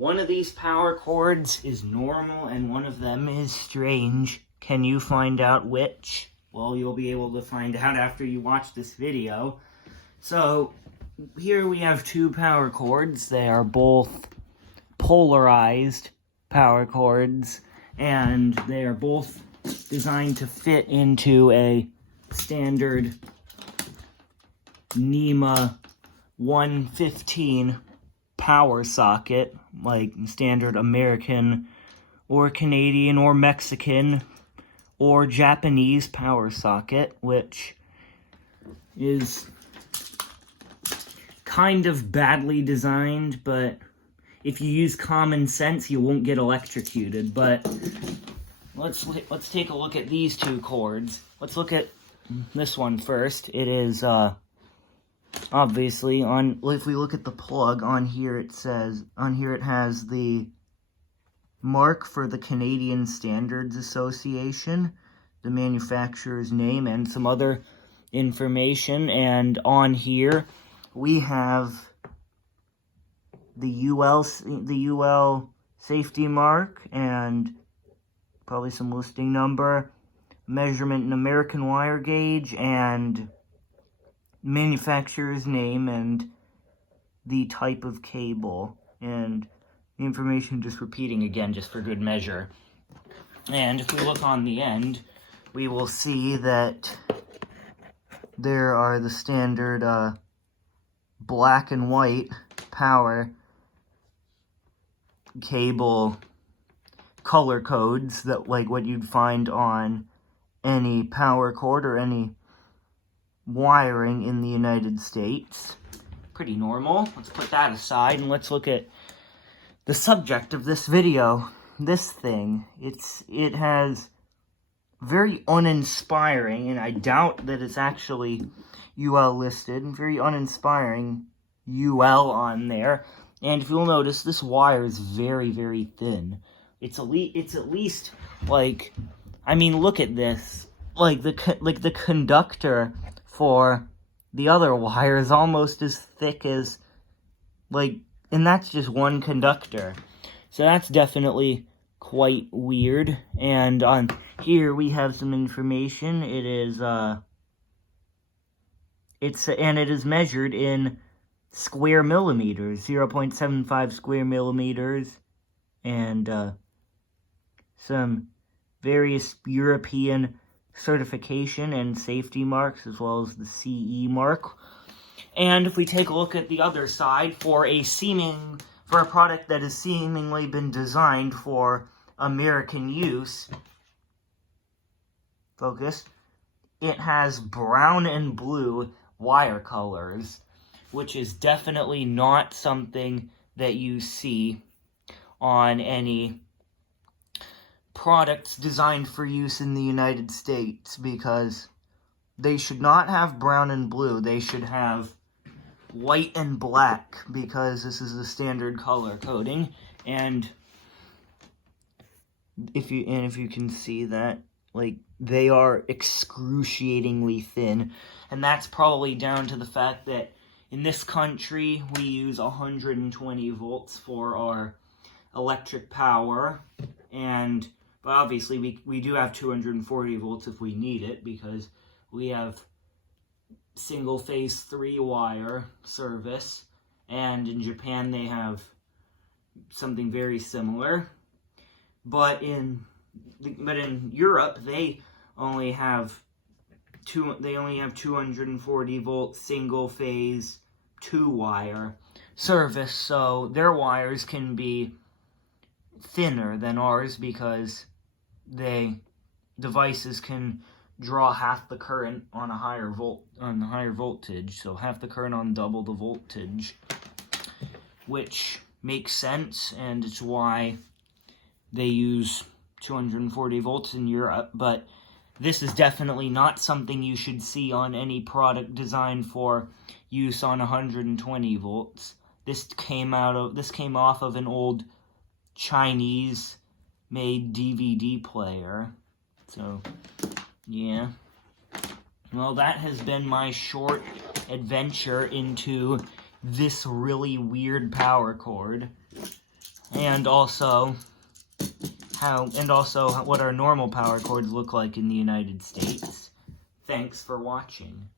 One of these power cords is normal and one of them is strange. Can you find out which? Well, you'll be able to find out after you watch this video. So, here we have two power cords. They are both polarized power cords, and they are both designed to fit into a standard NEMA 115 power socket, like standard American or Canadian or Mexican or Japanese power socket, which is kind of badly designed, but if you use common sense, you won't get electrocuted. But let's take a look at these two cords. Let's look at this one first. It is obviously if we look at the plug on here, it has the mark for the Canadian Standards Association, the manufacturer's name, and some other information. And on here we have the UL safety mark and probably some listing number, measurement in American wire gauge, and manufacturer's name and the type of cable, and the information just repeating again just for good measure. And if we look on the end, we will see that there are the standard black and white power cable color codes that like what you'd find on any power cord or any wiring in the United States. Pretty normal. Let's put that aside and let's look at the subject of this video. This thing, it has very uninspiring, and I doubt that it's actually UL listed, very uninspiring UL on there. And if you'll notice, this wire is very, very thin. It's at least like, I mean, look at this. Like the conductor for the other wire is almost as thick as, and that's just one conductor. So that's definitely quite weird. And on here we have some information. It is it is measured in square millimeters, 0.75 square millimeters, and some various European certification and safety marks, as well as the CE mark. And if we take a look at the other side, for a product that has seemingly been designed for American use, focus, it has brown and blue wire colors, which is definitely not something that you see on any products designed for use in the United States, because they should not have brown and blue. They should have white and black, because this is the standard color coding. And if you can see that, they are excruciatingly thin, and that's probably down to the fact that in this country we use 120 volts for our electric power, but obviously we do have 240 volts if we need it, because we have single phase 3-wire service, and in Japan they have something very similar. But in Europe they only have 240 volt single phase 2-wire service, so their wires can be thinner than ours, because devices can draw half the current on the higher voltage, so half the current on double the voltage, which makes sense, and it's why they use 240 volts in Europe. But this is definitely not something you should see on any product designed for use on 120 volts. This came off of an old Chinese-made DVD player. So, yeah. Well, that has been my short adventure into this really weird power cord. and also what our normal power cords look like in the United States. Thanks for watching.